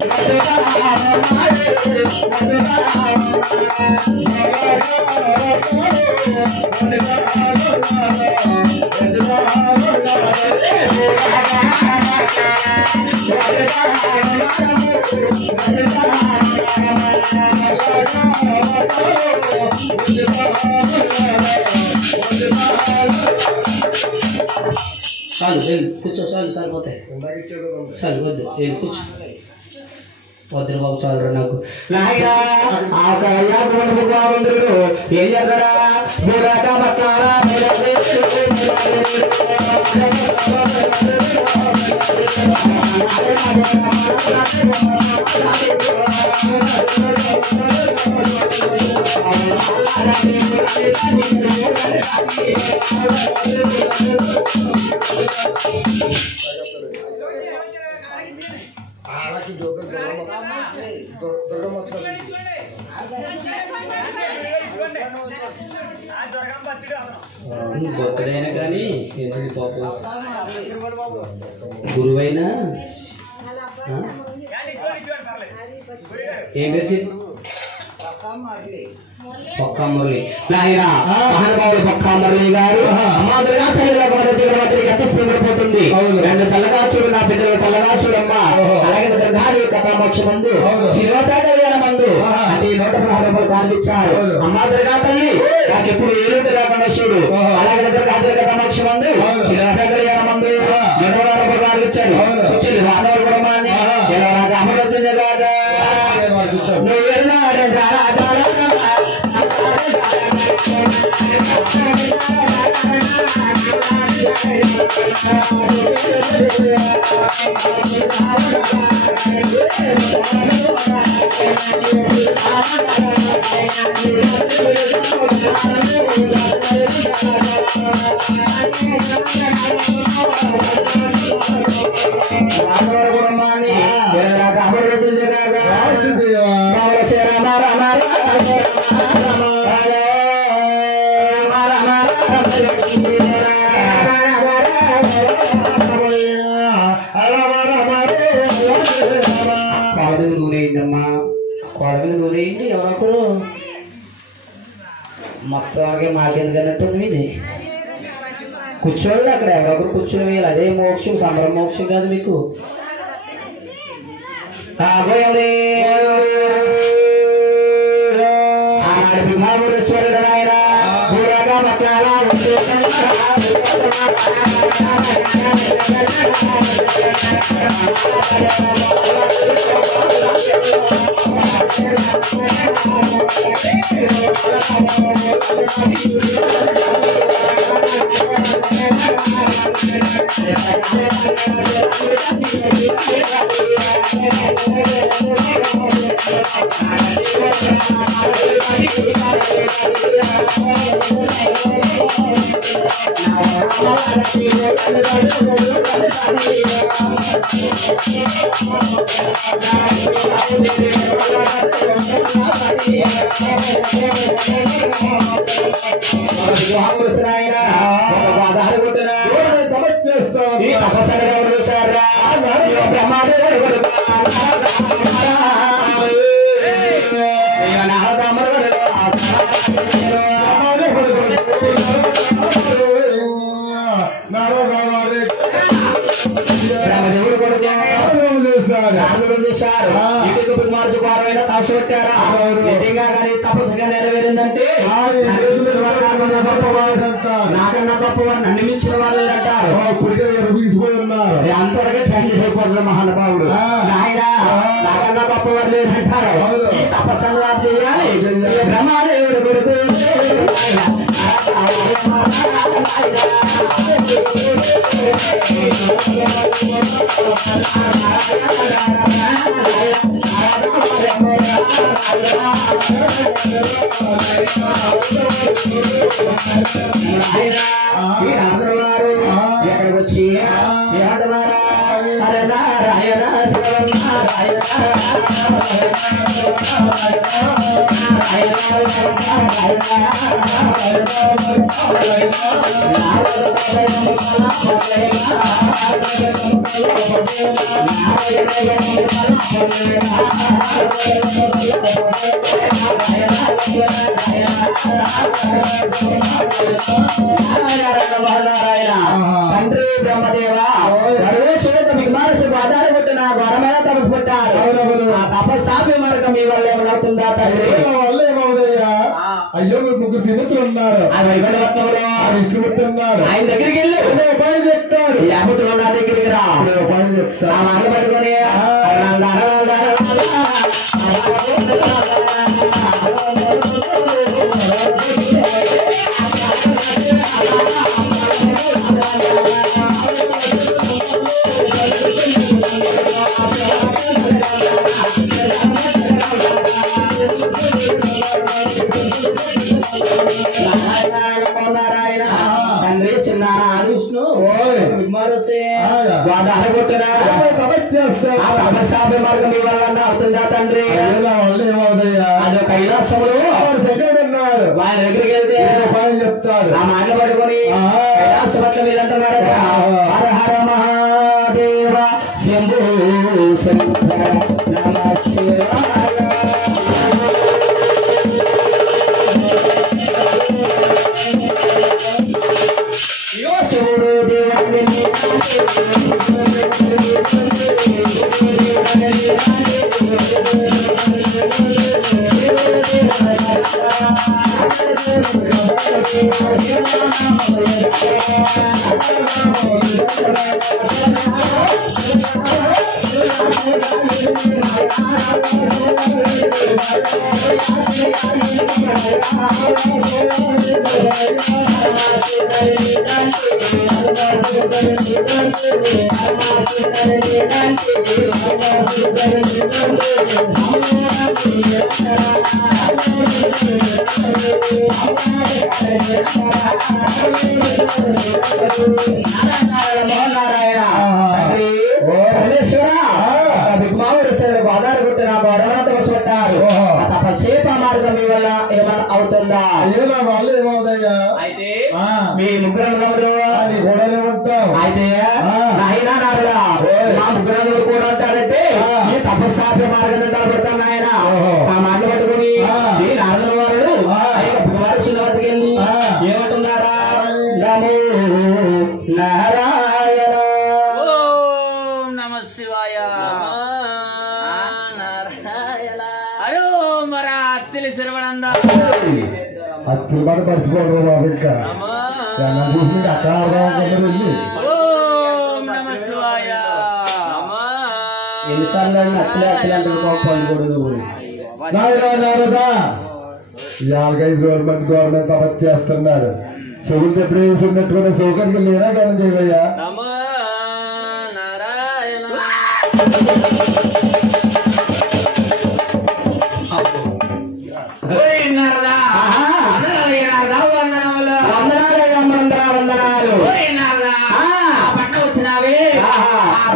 చాలు కూర్చో చాలు సరిపోతాయి చాలు వద్దు కూర్చో వద్దు బాబు చాలు నాకు ఏం జరగడా గొప్పదైనా కానీ ఎందుకు పాపం గురువైనా ఏం పేరు పక్కా మురళి మహానుభావుడు పక్కా మురళి గారు పోతుంది రెండు చల్లగాచుడు నా బిడ్డలు చల్లగాచుడమ్మా అలాగే గారి కథామోక్షమందు శివసాగమందు అది 116 రూపాయలు కాల్పించారు అమ్మా దుర్గా తల్లి నాకు ఎప్పుడు ఏలుంటి రాకుండా చూడు అలాగే గారి కథామోక్షమందు శివసాగమందు 116 రూపాయలు కాల్పించారు వచ్చింది వానవరు కుటుంబాన్ని నాకు అమలు వచ్చింది కాదా నువ్వు ఎవరొకరు మొత్తం మాకెందుకన్నట్టు ఇది కూర్చోవాలి అక్కడ ఎవరొకరు కూర్చోవాలి అదే మోక్షం సంబరం మోక్షం కాదు మీకు భీమాపురేశ్వరుడు ఆయన భూరగా మట్లాలా నిజంగా కానీ తపస్సుగా నెరవేరిందంటే నాకన్నా గొప్పవారు నన్ను మించిన వాళ్ళు అంటారు అంతవరకే చండి అయిపోతున్న మహానుభావుడు ఆయన నాకన్నా గొప్పవారు లేదంటారు తపస్సు చేయాలి బ్రహ్మదేవుడు కొడుకు ఎక్కడికి వచ్చి నారాయణ తండ్రి బ్రహ్మదేవా సర్వేశ్వరుడు మీకు మనసు ఆధారపడిన వరమైన తపస్సు పెట్టారు. ఆ తపస్సాపి మార్గం మీ వల్ల ఏమవుతుందా తండ్రి? అయ్యో ముగ్గురు దిగుతులు ఉన్నారు, ఇష్టపడుతున్నారు. ఆయన దగ్గరికి వెళ్ళి ఉపాయం చెప్తాడు. లేకపోతే నా దగ్గరికి రా, ఉపాయం చెప్తా. ఆ మాట పట్టుకొని తండ్రి చిన్న విష్ణు తపస్సాపి మార్గం మీ వల్ల అవుతుందా తండ్రి? అది కైలాసములు ఆయన దగ్గరికి వెళ్తే ఉపాయం చెప్తాడు. ఆ మాటలు పడుకొని కైలాస పట్ల మీరు అంటున్నారు, హర హర మహాదేవ శంభు శంకర నమః శివాయ. శివుడు దేవుడిని తపస్సేప మార్గం మీ వల్ల ఏమన్నా అవుతుందా? వాళ్ళు ఏమవుతాయ్యా? అయితే మీ ముగ్గురు గోడలే ఉంటాం. అయితే ఆయన మా ముగ్గురు కూడా ఉంటాడంటే ఈ తపస్సాపి మార్గం నిలబడతాను ఆయన. ఆ మాటలు పట్టుకుని ఈ నారదుల వారు భగవాన్ వద్దకు వెళ్ళి ఏమంటున్నారా? నమో నారాయణ, ఓం నమః శివాయ, నారాయణ. అరే మరా అత్తిలి శరవణంద అత్తి మాట మర్చిపోవడం బాబు. ఇంకా చూసి అక్కడ వెళ్ళి ఓం నమః శివాయ. ఎన్నిసార్లు అట్లే అట్లంటే పండుకూడదు. గవర్నమెంట్ తపస్సు చేస్తున్నాడు. చెవులు ఎప్పుడు వేసినట్టుగా సౌకర్యం లేదా కానీ చేయవయ్యా. నమో నారాయణ.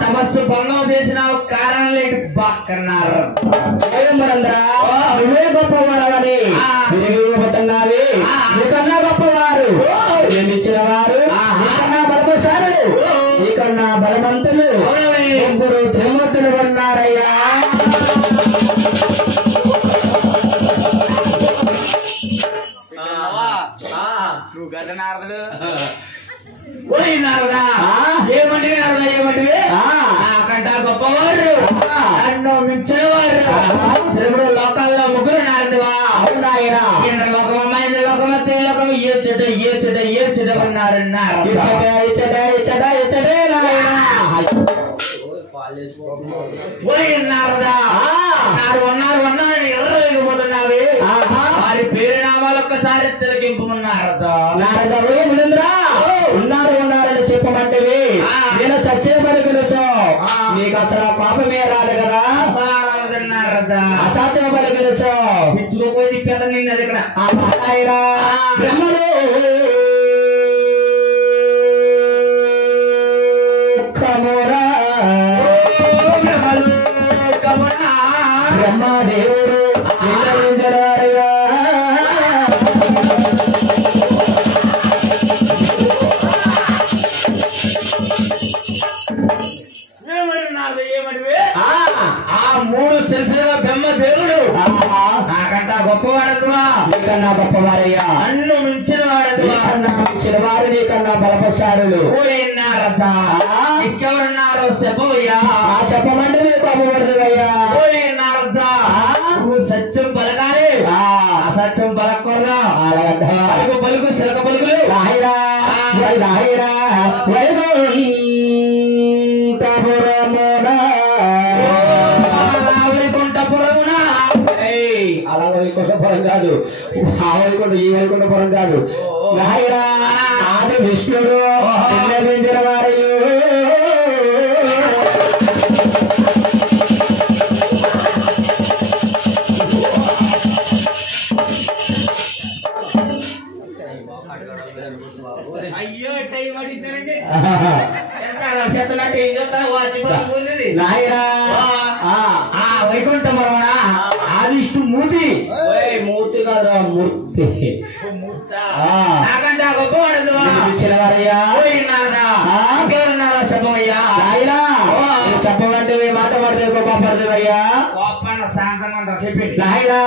తపస్సు భంగం చేసినావు, కారణం లేక బాక్కన్నారు. నువ్వే గొప్పవాడవని తిరిగిపోతున్నావి. నీకన్నా గొప్పవారు, ప్రేమించిన వారు, నీకన్నా బలశాలులు, నీకన్నా బలవంతులు ముగ్గురు త్రిమూర్తులు ఉన్నారయ్యా. నువ్వు గత నారదులు పోయినారుగా ఏమంటే ఏమంటే నాకంట గొప్పవారు, నన్ను మించిన వారు తెలుగు లోకాల్లో ముగ్గురు నారదువా. అవునాయన కింద లోకం మైన లోకం లోకం ఏడ్చట ఉన్నారన్నారు. పోయినారుగా ఉన్నారు ఎర్రలేకపోతున్నావి. వారి పేరు నామాలు ఒక్కసారి తిలకింపున్నారు. ఉన్నారని చెప్పమంటేవి నేను సత్య పలుకులుచో నీకు అసలు పాపమే రాదు కదా. అసాధ్య పలుకులుచో పిచ్చుకోపోయి తిప్పేత నిన్నది ఇక్కడ. బ్రహ్మలు కమోరా బ్రహ్మలు కమరా బ్రహ్మదేవుడు మూడు శిరసులుగా బ్రహ్మ దేవుడు నాకంటా గొప్పవాడదువా నీకన్నా గొప్పవారయ్యా నన్ను మించిన వాడదువా నీకన్నా మించిన వారు నీకన్నా బలపశారులు పోయినారదా ఇంకెవరున్నారో చెప్పవయ్యా చెప్పమంటే నీకు అమ్మబడుతుందయ్యా పోయినారదా నువ్వు సత్యం పలకాలి అసత్యం పలకూడదా పలుకు పలుకు శిలక పలుకులు రాహిరా రాహిరా అలా వైకుంఠపురం కాదు ఆ వైకుంఠ ఈ వైకుంఠపురం కాదు రాహిరా ఆది విష్ణుడు నిర్ణయించిన వారయ్యో అయ్యో టైం అడిగితే వైకుంఠపురం ఆదిష్టు మూర్తి మూర్తి కాదు మూర్తి నాకంటే గొప్పవాడదు ఇచ్చినవారయ్యా చెప్పవయ్యా చెప్పమంటే మాట పడితే గొప్ప పడుతుందయ్యా శాంతంగా ఉంటారు చెప్పి నాయనా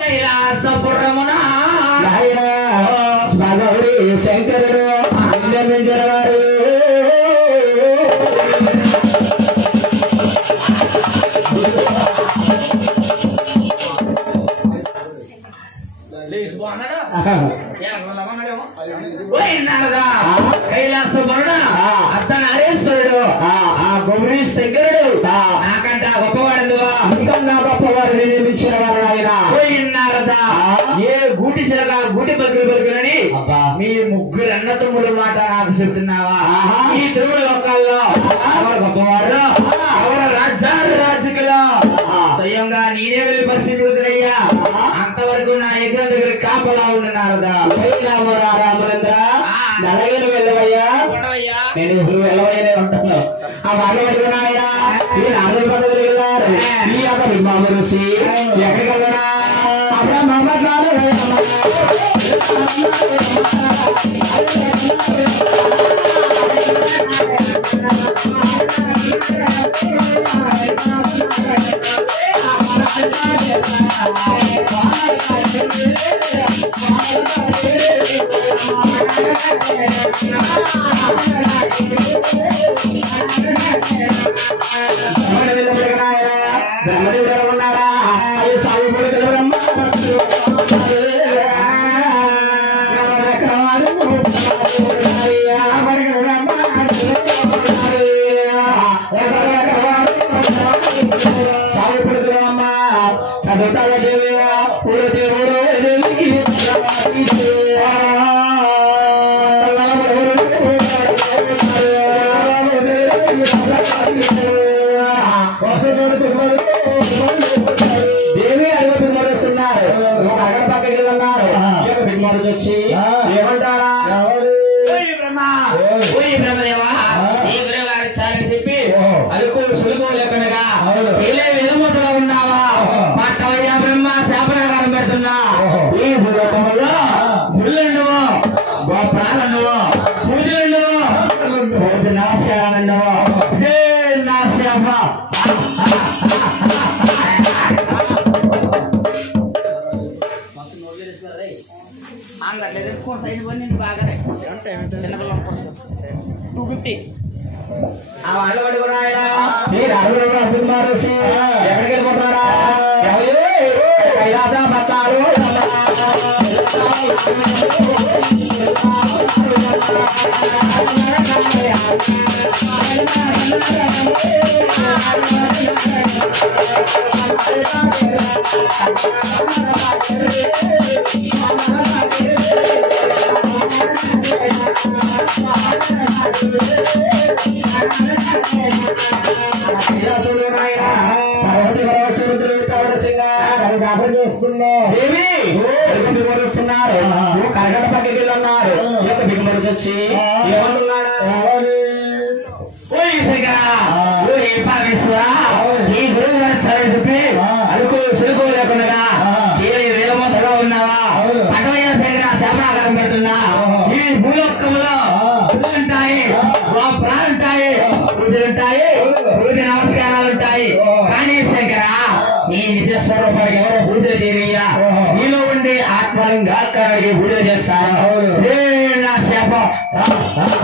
కైలాసపురమున స్మగౌరి శంకరుడు అందమించిన వారు కైలాసపురుడు అర్ధనారీశ్వరుడు ఆ గౌరీ శంకరుడు నాకంట గొప్పవాడదువా ఇంకన్నా గొప్పవారు నిర్మించిన వారు ఆయన పోయినారదా ఏ గూటి శిలక గూటి బతుకులు బతుకులని మీ ముగ్గురు అన్నతమ్ముల మాట నాకు చెప్తున్నావా ఈ తిరుమల లోకాల్లో ఎవరు గొప్పవాడు ఎవరు రాజ్యాలు రాజకీయాలు స్వయంగా నేనే వెళ్ళి పరిశీలిస్తున్నాయ్యా అంతవరకు నా యజ్ఞం దగ్గర కాపలా ఉండినారదా రామరేంద్ర నలగలు వెళ్ళవయ్యా నేను ఇప్పుడు వెళ్ళవయ్యనే ఉంటాను ఆ వాళ్ళు పెట్టుకున్నాయా ఈ నాలుగు పద్ధతులు వెళ్ళారు ఈ యొక్క బింబాబు ఋషి ఎక్కడికి వెళ్ళరా అప్పుడు మమ్మల్ని బ్రహ్మదేవుడు ఉన్నారా అయ్యో సాగు పడుతుంది బ్రహ్మ సాగు పడుతున్నామ్మా చదువుతావ దేవా పూల దేవుడు దేవి అడుగు బిమ్మరుస్తున్నారు అక్కడ పక్కకి వెళ్ళన్నారు బిమ్మరుడు వచ్చి ఏమంటారా చెప్పి అలుకు సులుకు లేకుండా ఏలే విధముగా ఉన్నావా పట్టవయ్యా బ్రహ్మ శాపనాకారం పెడుతున్నా ఈ భూలోకంలో గుళ్ళుండవు గోపురాలుండవు పూజలుండవు నాశాలుండవు నాశాప ఆ వాళ్ళు పడుకున్నాయా మీరు అడుగులు ఎక్కడికి వెళ్ళిపోతున్నారా కైలాస భక్తాలు చేస్తున్నారు కరగడ పక్కకి వెళ్ళన్నారు బిగుమరుచి వచ్చి ఏమన్నాడు ఈ గురువు గారు చెప్పి అడుగు సులుకు లేకుండా వేలమోతలో ఉన్నావా పటవయ్య శేఖర శాపనాకారం పెడుతున్నా ఈ భూలోకంలో ఉంటాయి ఆ